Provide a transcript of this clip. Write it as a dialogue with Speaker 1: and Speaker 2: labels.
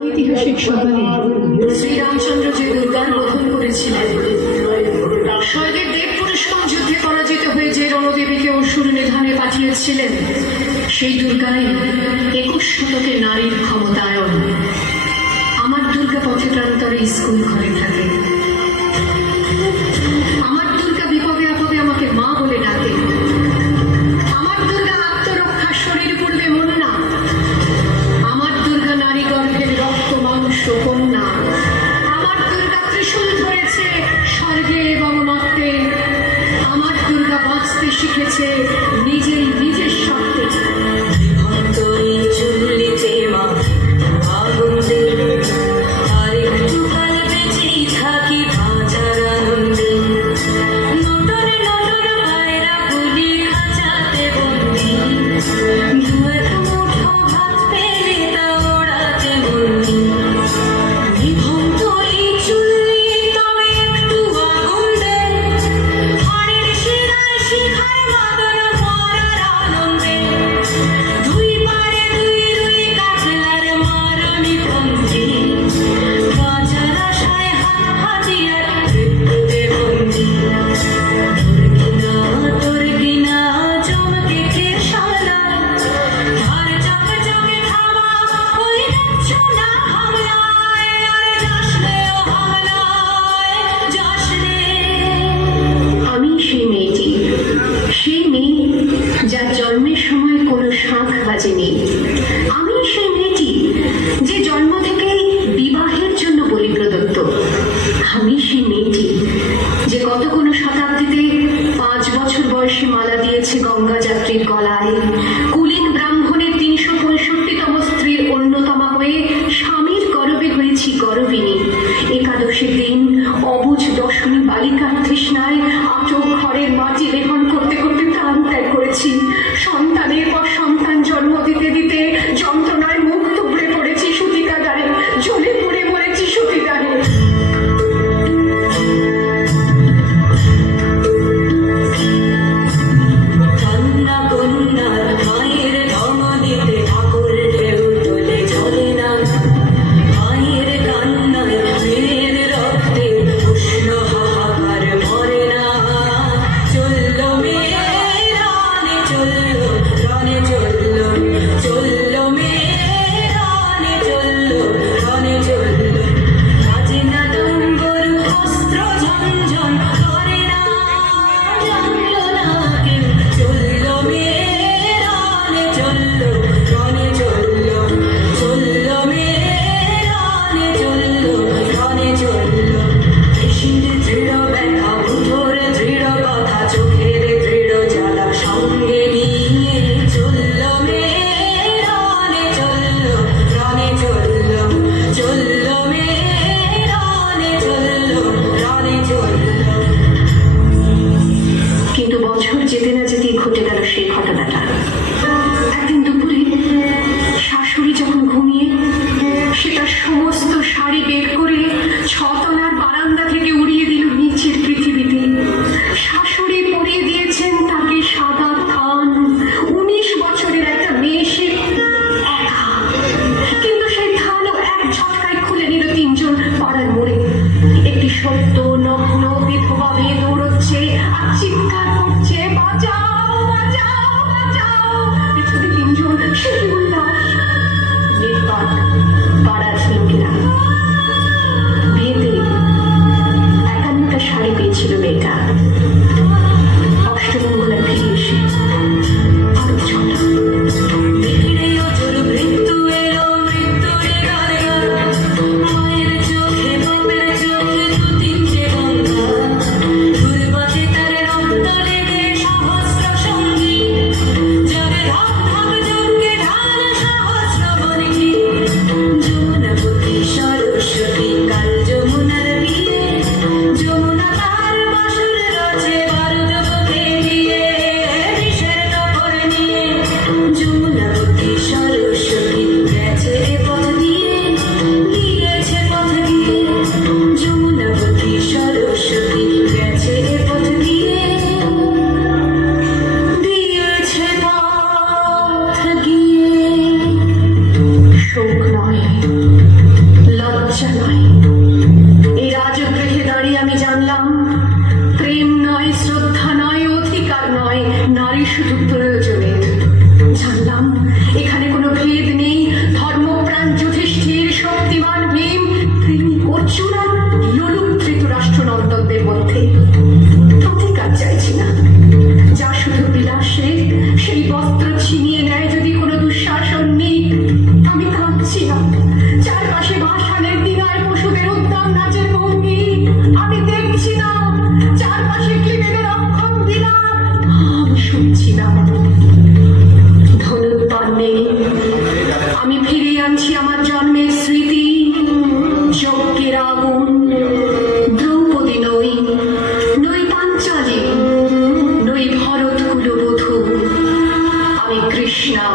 Speaker 1: ঐতিহাসিক সকালে
Speaker 2: শ্রীরামচন্দ্র যে দুর্গার বোধন করেছিলেন। স্বর্গের দেব পুরুষকম যুদ্ধে পরাজিত হয়ে যে রণদেবীকে অসুর নিধানে পাঠিয়েছিলেন, সেই দুর্গাই একুশ শতকে নারীর ক্ষমতায়ন। আমার দুর্গা পথে প্রান্তরে স্কুল ঘরে বাঁচতে শিখেছে বাজেনি আমি সেই মেয়েটি যে জন্ম থেকেই বিবাহের জন্য বলি প্রদত্ত আমি সেই মেয়েটি যে গত কোনো শতাব্দীতে পাঁচ বছর বয়সে মালা দিয়েছে গঙ্গা যাত্রীর গলায়। কুলীন ব্রাহ্মণের তিনশো পঁয়ষট্টিতম স্ত্রীর অন্যতমা হয়ে স্বামীর গরবে হয়েছি গরবিনী একাদশীর দিন অবুজ দশমী বালিকার তৃষ্ণায় আটক ঘরের মাটি লেখন করতে করতে প্রাণ ত্যাগ করেছি। সন্তানের পর
Speaker 3: আমি ফিরে আনছি আমার জন্মের স্মৃতি। যজ্ঞের আগুন, দ্রৌপদী নই নই পাঞ্চালী, নই ভরত
Speaker 1: কুলবধূ আমি কৃষ্ণা।